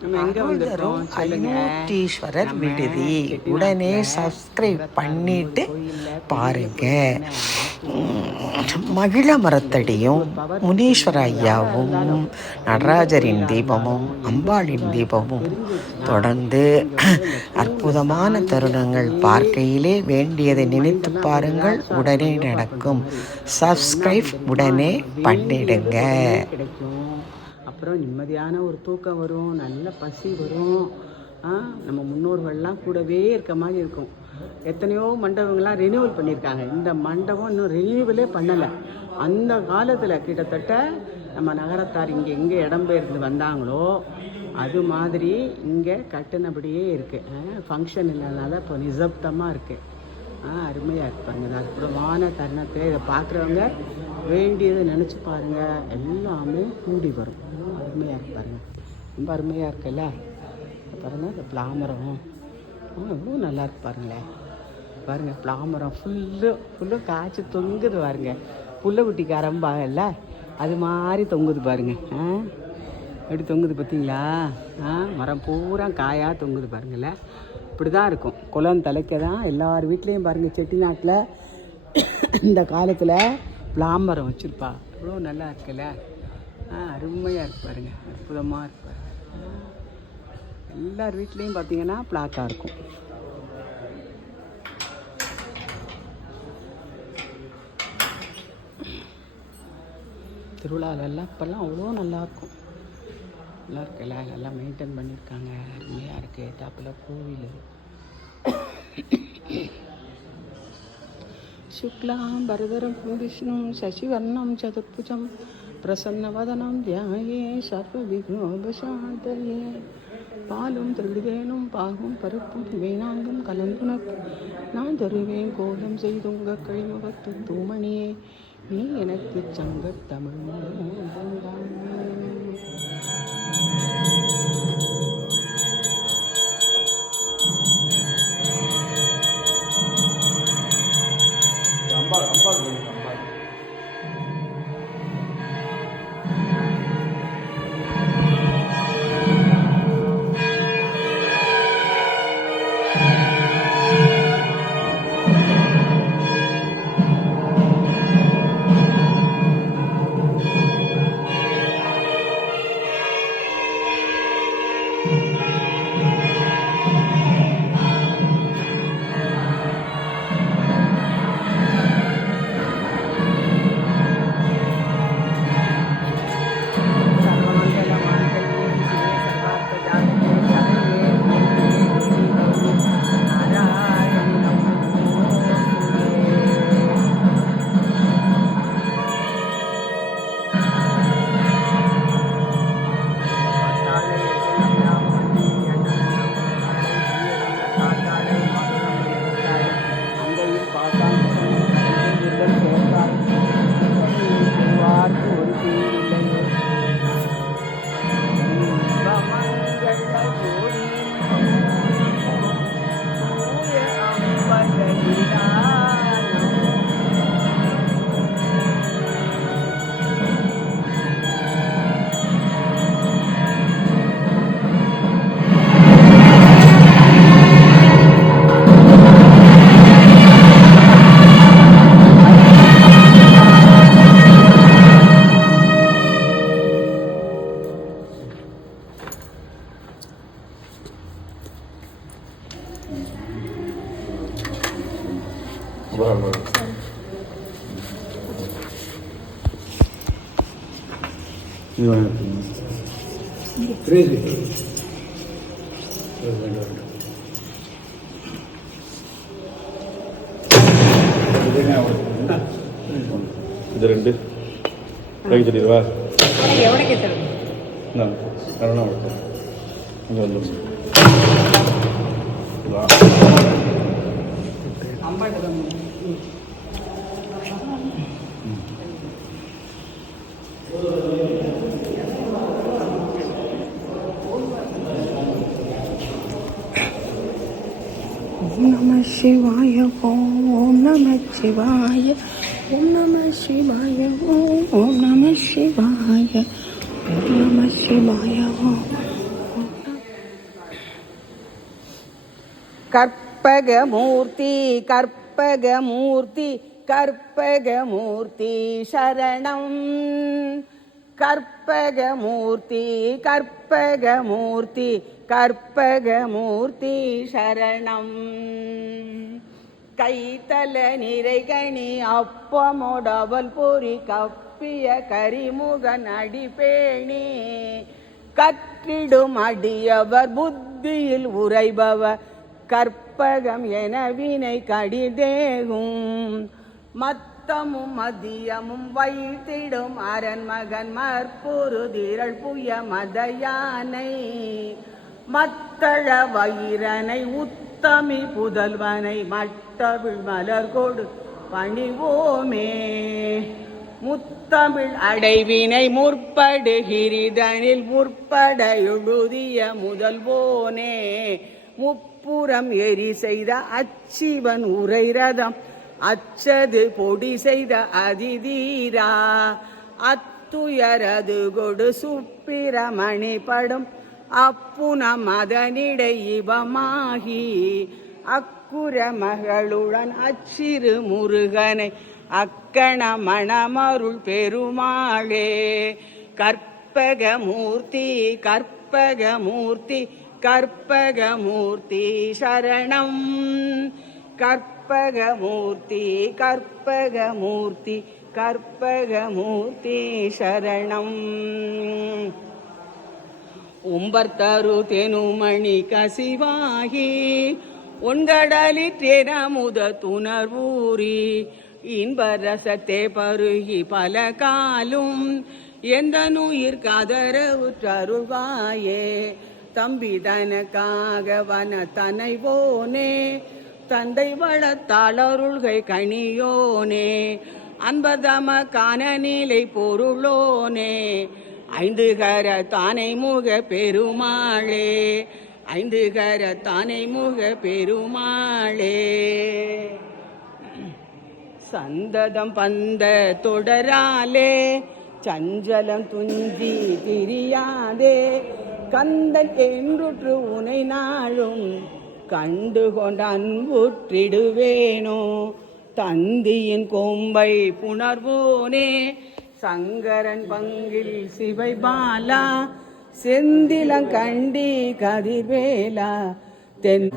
சொல்லுங்க. ஐநூற்றீஸ்வரர் விடுதி. உடனே சப்ஸ்கிரைப் பண்ணிட்டு பாருங்க. மகிழ மரத்தடியும் முனீஸ்வர ஐயாவும் நடராஜரின் தீபமும் அம்பாளின் தீபமும் தொடர்ந்து அற்புதமான தருணங்கள் பார்க்கையிலே வேண்டியதை நினைத்து பாருங்கள். உடனே நடக்கும். சப்ஸ்கிரைப் உடனே பண்ணிடுங்க. அப்புறம் நிம்மதியான ஒரு தூக்கம் வரும் நல்ல பசி வரும். ஆ, நம்ம முன்னோர்கள்லாம் கூடவே இருக்க மாதிரி இருக்கும். எத்தனையோ மண்டபங்கள்லாம் ரினியூவல் பண்ணியிருக்காங்க. இந்த மண்டபம் இன்னும் ரினியூவலே பண்ணலை. அந்த காலத்தில் கிட்டத்தட்ட நம்ம நகரத்தார் இங்கே எங்கே இடம்பெயர்ந்து வந்தாங்களோ அது மாதிரி இங்கே கட்டினபடியே இருக்குது ஃபங்க்ஷன் இல்லாதனால இப்போ நிசப்தமாக இருக்குது ஆ அருமையாக இருப்பாங்க அற்புதமான தருணத்தை இதை பார்க்குறவங்க வேண்டியதை நினச்சி பாருங்கள் எல்லாமே கூடி வரும். அருமையாக இருப்பாருங்க ரொம்ப அருமையாக இருக்குல்ல? பாருங்கள் இந்த பிளாமரம். எவ்வளோ நல்லா இருக்கு பாருங்களேன் பாருங்கள் பிளாமரம் ஃபுல்லு ஃபுல்லும் காய்ச்சி தொங்குது பாருங்க. குட்டி கரம்பாகல்ல அது மாதிரி தொங்குது பாருங்க. ஆ எப்படி தொங்குது பார்த்தீங்களா? ஆ மரம் பூரா காயாக தொங்குது பாருங்களே இப்படி தான் இருக்கும். குளம் தலைக்க தான் எல்லார் வீட்லேயும் பாருங்கள் செட்டிநாட்டில் இந்த காலத்தில் பிளாம்பரம் வச்சுருப்பா. எவ்வளோ நல்லா இருக்குல்ல? ஆ அருமையாக இருப்பாருங்க அற்புதமாக இருப்பார் எல்லார் வீட்லேயும் பார்த்தீங்கன்னா பிளாக்காக இருக்கும். திருவிழாலெல்லாம் இப்போல்லாம் அவ்வளோ நல்லாயிருக்கும் நல்லா இருக்குல்ல? நல்லா மெயின்டைன் பண்ணியிருக்காங்க அருமையாக இருக்குது டாப்பில் கோவில் शुक्लां वरदरं विष्णुं शशिवर्णं चतुर्भुजं प्रसन्नवदनं ध्याये सर्वविघ्नोपशान्तये பாலும் திருடுவேனும் பாகும் பருப்பும் வேணாங்கும் கலந்துனக்கு நான் தருவேன் கோலம் செய்துங்க கழிமுகத்து தூமணியே நீ எனக்கு சங்கத் இது ரெண்டு. கைக்கு தெரியுவா நான் அருணா கொடுத்தேன் இங்கே வந்து. ஓம் நம சிவாய ஓம் ஓம் நம சிவாய ஓம் நம சிவாய ஓம் ஓம் நம சிவாய ஓம் நம சிவாய ஓம் கற்பகமூர்த்தி கற்பகமூர்த்தி கற்பகமூர்த்தி சரணம். கற்பகமூர்த்தி கற்பகமூர்த்தி கற்பகமூர்த்தி சரணம். கைத்தல நிறைகணி அப்பமோடவல் பொறி கப்பிய கரிமுகன் அடிபேணி கற்றிடும் அடியவர் புத்தியில் உரைபவர் கற்பகம் என வினை கடிதேகும். மத்தமும் மதியமும் வைத்திடும் அரண்மகன் மற்பொரு திரள் புய மதயானை. மத்தள வயிறனை உத்தமி புதல்வனை மட்டவிழ் மலர் கொடு பணிவோமே. முத்தமிழ் அடைவினை முற்படுகிரிதனில் முற்பட எழுதிய முதல்வோனே. முப்புறம் எரி செய்த அச்சிவன் உரை ரதம் அச்சது பொடி செய்த அதிதீரா. அத்துயரது கொடு சுப்பிரமணி படும் அப்புன மதனிடை இவமாகி அக்குர மகளுடன் அச்சிறு முருகனை அக்கண மணமருள் பெருமாளே. கற்பகமூர்த்தி கற்பகமூர்த்தி கற்பகமூர்த்தி சரணம். கற்பகமூர்த்தி கற்பகமூர்த்தி கற்பகமூர்த்தி சரணம். உம்பர்த்தரு தெனுமணி கசிவாகி உண்கடலிற்றேனமுத துணர்வூரி இன்பரசத்தே பருகி பல காலும் எந்த நுயிர் கதற உற்றருள்வாயே தம்பி தனக்காக வன தனைவோனே தந்தை வளத்தாளருள்கை கனியோனே அன்பதம காண நிலை பொருளோனே ஐந்து கர தானை முக பெருமாளே. ஐந்து கர தானை முக பெருமாளே. சந்ததம் பந்த தொடராலே சஞ்சலம் துஞ்சி திரியாதே. கந்தன் என்றுற்று உனை நாளும் கண்டு கொண்ட அன்புற்றிடுவேனோ. தந்தியின் கொம்பை புணர்வோனே சங்கரன் பங்கில் சிவை பாலா செந்திலங்கண்டி கதிர்வேலா தென்